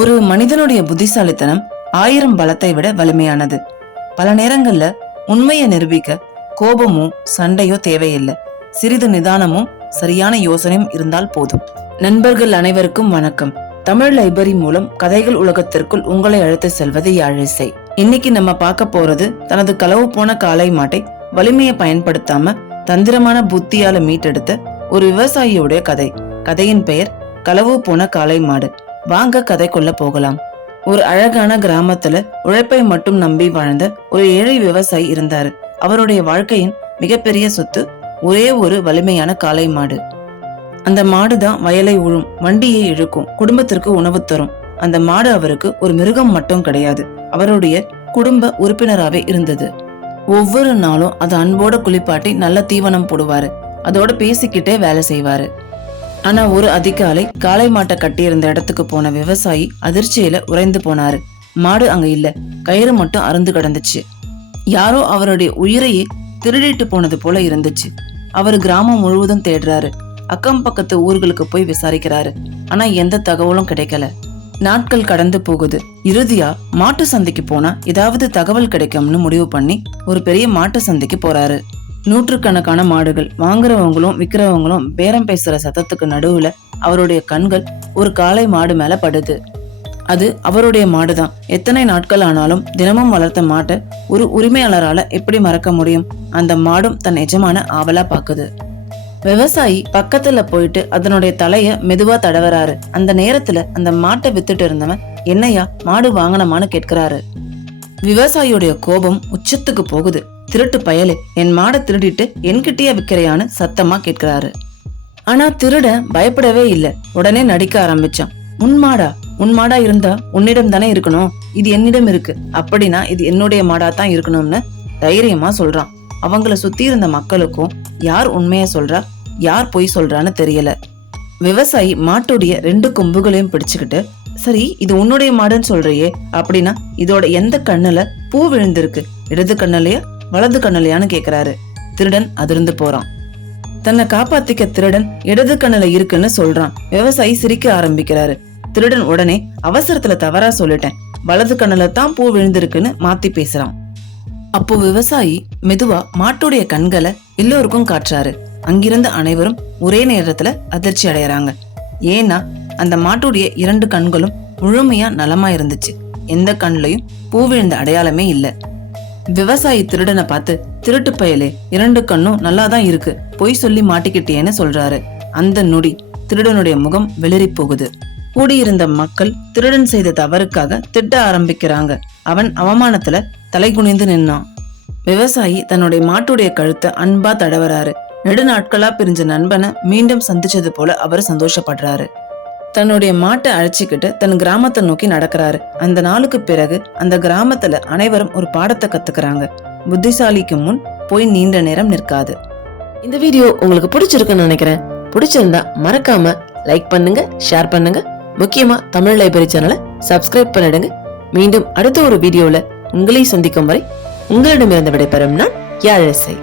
ஒரு மனிதனுடைய புத்திசாலித்தனம் 1000 பலத்தை விட வலிமையானது. பல நேரங்கள்ல உண்மையை நிரூபிக்க கோபமோ சண்டையோ தேவையில்லை. சிறிது நிதானமும் சரியான யோசனையும் இருந்தால் போதும். நண்பர்கள் அனைவருக்கும் வணக்கம். தமிழ் லைப்ரரி மூலம் கதைகள் உலகத்திற்குள் உங்களை அழைத்து செல்வது யாழிசை. இன்னைக்கு நம்ம பார்க்க போறது தனது களவு போன காளை மாட்டை வலிமையை பயன்படுத்தாம தந்திரமான புத்தியால மீட்டெடுத்த ஒரு விவசாயியுடைய கதை. கதையின் பெயர் களவு போன காளை மாடு. வாங்க கதைக்குள்ள போகலாம். ஒரு அழகான கிராமத்துல உழைப்பை மட்டும் நம்பி வாழ்ந்த ஒரு ஏழை விவசாயி இருந்தாரு. அவருடைய வாழ்க்கையின் மிகப்பெரிய சொத்து ஒரே ஒரு வலிமையான காளை மாடு. அந்த மாடுதான் வயலை உழும், வண்டியை இழுக்கும், குடும்பத்திற்கு உணவு தரும். அந்த மாடு அவருக்கு ஒரு மிருகம் மட்டும் கிடையாது, அவருடைய குடும்ப உறுப்பினராவே இருந்தது. ஒவ்வொரு நாளும் அது அன்போட குளிப்பாட்டி நல்ல தீவனம் போடுவாரு. அதோட பேசிக்கிட்டே வேலை செய்வாரு. ஆனா ஒரு அதிகாலை காளை மாட்டை கட்டியிருந்த இடத்துக்கு போன விவசாயி அதிர்ச்சியில உறைந்து போனாரு. மாடு அங்க இல்ல, கயிறு மட்டும் அருந்து கிடந்துச்சு. யாரோ அவருடைய உயிரையே திருடிட்டு போனது போல இருந்துச்சு. அவரு கிராமம் முழுவதும் தேடுறாரு. அக்கம் பக்கத்து ஊர்களுக்கு போய் விசாரிக்கிறாரு. ஆனா எந்த தகவலும் கிடைக்கல. நாட்கள் கடந்து போகுது. இறுதியா மாட்டு சந்தைக்கு போனா ஏதாவது தகவல் கிடைக்கும்னு முடிவு பண்ணி ஒரு பெரிய மாட்டு சந்தைக்கு போறாரு. நூற்றுக்கணக்கான மாடுகள், வாங்குறவங்களும் விக்கிறவங்களும் பேரம் பேசுற சத்தத்துக்கு நடுவுல அவருடைய கண்கள் ஒரு காளை மாடு மேல படுது. அது அவருடைய மாடுதான். எத்தனை நாட்கள் ஆனாலும் தினமும் வளர்த்த மாட்டை ஒரு உரிமையாளரால எப்படி மறக்க முடியும்? அந்த மாடும் தன் எஜமான ஆவலா பாக்குது. விவசாயி பக்கத்துல போயிட்டு அதனுடைய தலைய மெதுவா தடவறாரு. அந்த நேரத்துல அந்த மாட்டை வித்துட்டு இருந்தவன், என்னையா மாடு வாங்கணுமான்னு கேட்கிறாரு. விவசாயியுடைய கோபம் உச்சத்துக்கு போகுது. திருட்டு பயலே, என் மாடை திருடிட்டு என்கிட்டயே விக்கிறையான்னு சத்தமா கேட்கிறாரு. ஆனா திருட பயப்படவே இல்லை. உடனே நடிக்க ஆரம்பிச்சான். உன் மாடா இருந்தா உன்னிடம் தானே இருக்கணும், இது என்னிடம் இருக்கு, அப்படின்னா இது என்னுடைய மாடா தான் இருக்கணும்னு தைரியமா சொல்றான். அவங்கள சுத்தி இருந்த மக்களுக்கும் யார் உண்மைய சொல்றா யார் பொய் சொல்றான்னு தெரியல. விவசாயி மாட்டுடைய 2 கொம்புகளையும் பிடிச்சுக்கிட்டு, சரி இது உன்னுடைய மாடுன்னு சொல்றியே, அப்படின்னா இதோட எந்த கண்ணுல பூ விழுந்திருக்கு, இடது கண்ணுலையா வலது கண்ணுலையான்னு கேக்குறாரு. திருடன் அதிர்ந்து போறான். தன்னை காப்பாத்திக்க திருடன் இடது கண்ணுல இருக்குன்னு சொல்றான். விவசாயி சிரிக்க ஆரம்பிக்கிறாரு. திருடன் உடனே, அவசரத்துல தவறா சொல்லிட்டேன், வலது கண்ணுல தான் பூ விழுந்திருக்குன்னு மாத்தி பேசுறான். அப்போ விவசாயி மெதுவா மாட்டுடைய கண்களை எல்லோருக்கும் காட்டுறாரு. அங்கிருந்த அனைவரும் ஒரே நேரத்துல அதிர்ச்சி அடையறாங்க. ஏன்னா அந்த மாட்டுடைய 2 கண்களும் முழுமையா நலமா இருந்துச்சு. எந்த கண்ணுலயும் பூ விழுந்த அடையாளமே இல்ல. விவசாயி திருடனை பார்த்து, திருட்டு பயலே, 2 கண்ணும் நல்லாதான் இருக்கு, பொய் சொல்லி மாட்டிக்கிட்டேன்னு சொல்றாரு. அந்த நொடி திருடனுடைய முகம் வெளிரி போகுது. கூடியிருந்த மக்கள் திருடன் செய்த தவறுக்காக திட்ட ஆரம்பிக்கிறாங்க. அவன் அவமானத்துல தலை குனிந்து நின்னான். விவசாயி தன்னுடைய மாட்டுடைய கழுத்தை அன்பா தடவறாரு. நெடுநாட்களா பிரிஞ்ச நண்பனை மீண்டும் சந்திச்சது போல அவர் சந்தோஷப்படுறாரு. தன்னுடைய மாட்டை அழைச்சிக்கிட்டு தன் கிராமத்தை நோக்கி நடக்கிறாரு. அந்த நாளுக்கு பிறகு அந்த கிராமத்துல அனைவரும் ஒரு பாடத்தை கத்துக்கிறாங்க. புத்திசாலிக்கு முன் போய் நீண்ட நேரம் நிற்காது. இந்த வீடியோ உங்களுக்கு பிடிச்சிருக்குன்னு நினைக்கிறேன். பிடிச்சிருந்தா மறக்காம லைக் பண்ணுங்க, ஷேர் பண்ணுங்க. முக்கியமா தமிழ் லைப்ரரி சேனலை சப்ஸ்கிரைப் பண்ணிடுங்க. மீண்டும் அடுத்த ஒரு வீடியோல உங்களை சந்திக்கும் வரை உங்களிடமிருந்து விடைபெறும் நான் யாழிசை.